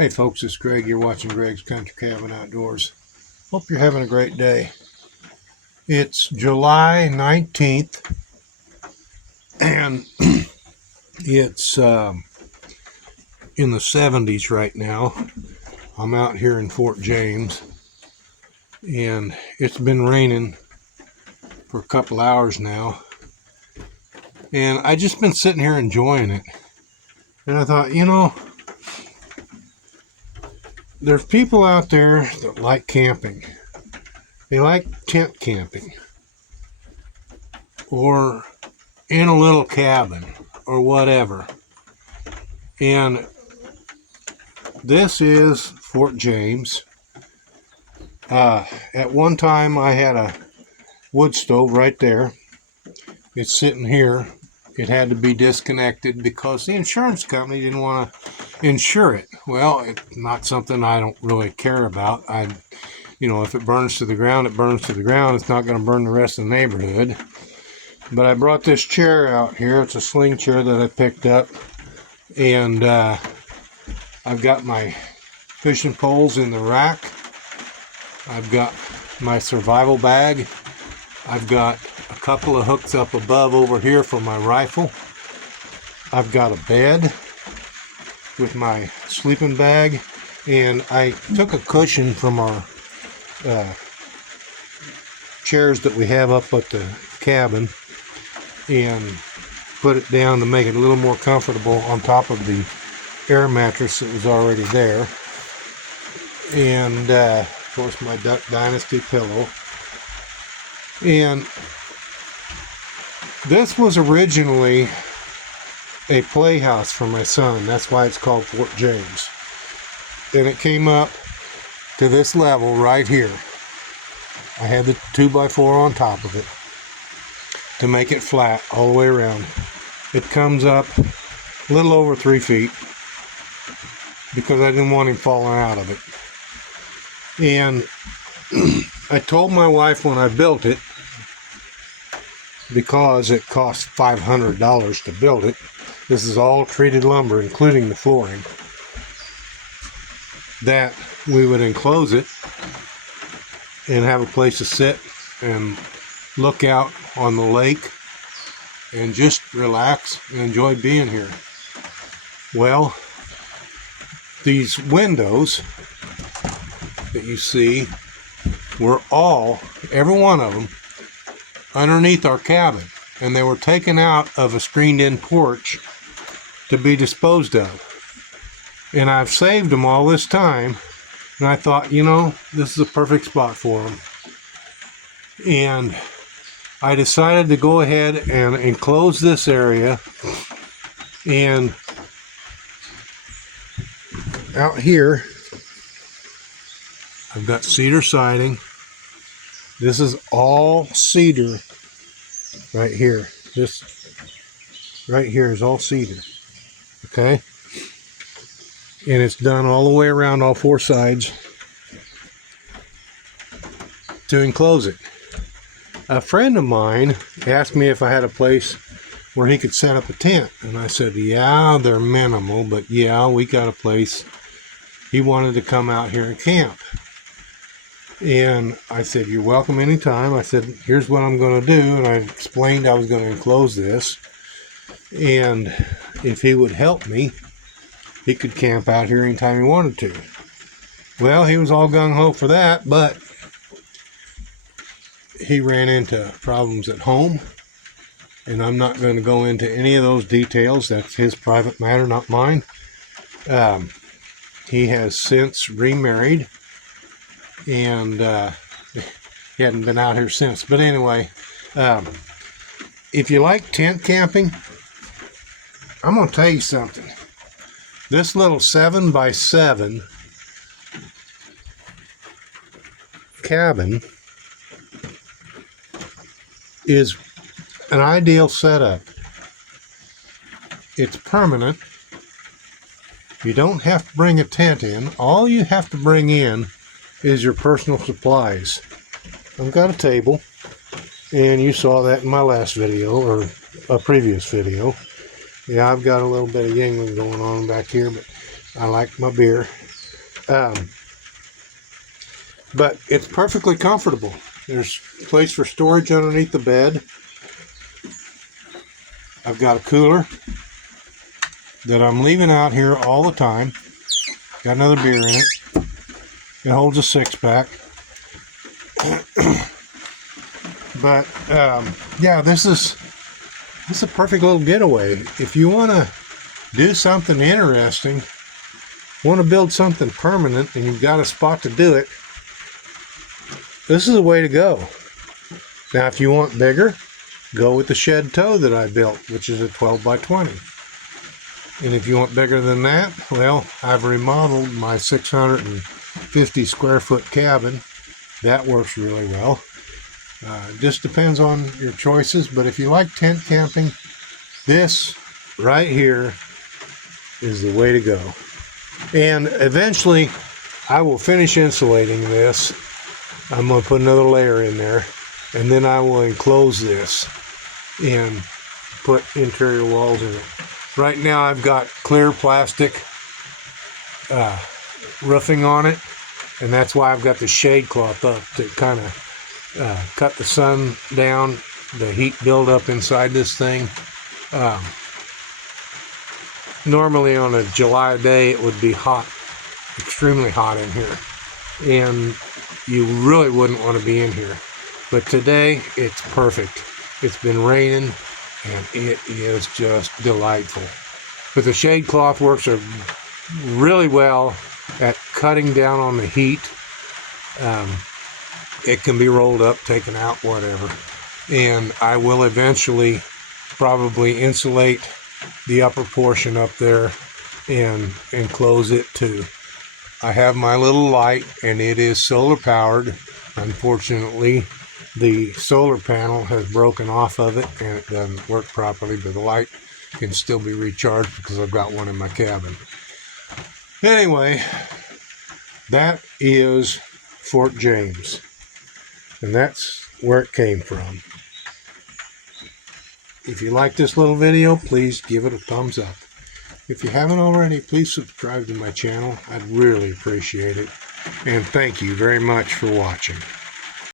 Hey folks, it's Greg. You're watching Greg's Country Cabin Outdoors. Hope you're having a great day. It's July 19th and it's in the 70s right now. I'm out here in Fort James and it's been raining for a couple hours now. And I just been sitting here enjoying it. And I thought, there's people out there that like camping. They like tent camping or in a little cabin or whatever. And this is Fort James. At one time I had a wood stove right there. It's sitting here. It had to be disconnected because the insurance company didn't want to insure it. Well, it's not something I don't really care about. If it burns to the ground, it burns to the ground. It's not going to burn the rest of the neighborhood. But I brought this chair out here. It's a sling chair that I picked up. And I've got my fishing poles in the rack. I've got my survival bag. I've got a couple of hooks up above over here for my rifle. I've got a bed with my sleeping bag. And I took a cushion from our chairs that we have up at the cabin and put it down to make it a little more comfortable on top of the air mattress that was already there. And of course my Duck Dynasty pillow. And this was originally a playhouse for my son. That's why it's called Fort James. And it came up to this level right here. I had the 2x4 on top of it to make it flat all the way around. It comes up a little over 3 feet because I didn't want him falling out of it. And I told my wife when I built it, because it cost $500 to build it, this is all treated lumber including the flooring, that we would enclose it and have a place to sit and look out on the lake and just relax and enjoy being here. Well, these windows that you see were every one of them, underneath our cabin, and they were taken out of a screened-in porch to be disposed of. And I've saved them all this time, and I thought, this is a perfect spot for them. And I decided to go ahead and enclose this area. And out here, I've got cedar siding. This is all cedar right here. This right here is all cedar. Okay? And it's done all the way around all four sides to enclose it. A friend of mine asked me if I had a place where he could set up a tent. And I said, yeah, they're minimal, but yeah, we got a place. He wanted to come out here and camp. And I said, you're welcome anytime. I said, here's what I'm going to do. And I explained I was going to enclose this. And if he would help me, he could camp out here anytime he wanted to. Well, he was all gung-ho for that, but he ran into problems at home. And I'm not going to go into any of those details. That's his private matter, not mine. He has since remarried. And he hadn't been out here since. But anyway, if you like tent camping, I'm going to tell you something. This little 7x7 cabin is an ideal setup. It's permanent. You don't have to bring a tent in. All you have to bring in is your personal supplies. I've got a table, and you saw that in my last video, or a previous video. Yeah, I've got a little bit of yingling going on back here, but I like my beer. But it's perfectly comfortable. There's a place for storage underneath the bed. I've got a cooler that I'm leaving out here all the time. Got another beer in it. It holds a 6-pack. But yeah, this is a perfect little getaway. If you want to do something interesting, want to build something permanent, and you've got a spot to do it, this is the way to go. Now, if you want bigger, go with the shed toe that I built, which is a 12 by 20. And if you want bigger than that, well, I've remodeled my 650 square foot cabin. That works really well. Just depends on your choices, but if you like tent camping, this right here is the way to go. And eventually I will finish insulating this. I'm going to put another layer in there, and then I will enclose this and put interior walls in it. Right now I've got clear plastic roofing on it, and that's why I've got the shade cloth up to kind of cut the sun down, the heat buildup inside this thing. Normally on a July day it would be hot, extremely hot in here, and you really wouldn't want to be in here. But today it's perfect. It's been raining and it is just delightful. But the shade cloth works really well at cutting down on the heat. It can be rolled up, taken out, whatever. And I will eventually probably insulate the upper portion up there and enclose it too. I have my little light, and it is solar powered. Unfortunately, the solar panel has broken off of it and it doesn't work properly, but the light can still be recharged because I've got one in my cabin. Anyway, that is Fort James, and that's where it came from. If you like this little video, please give it a thumbs up. If you haven't already, please subscribe to my channel. I'd really appreciate it. And thank you very much for watching.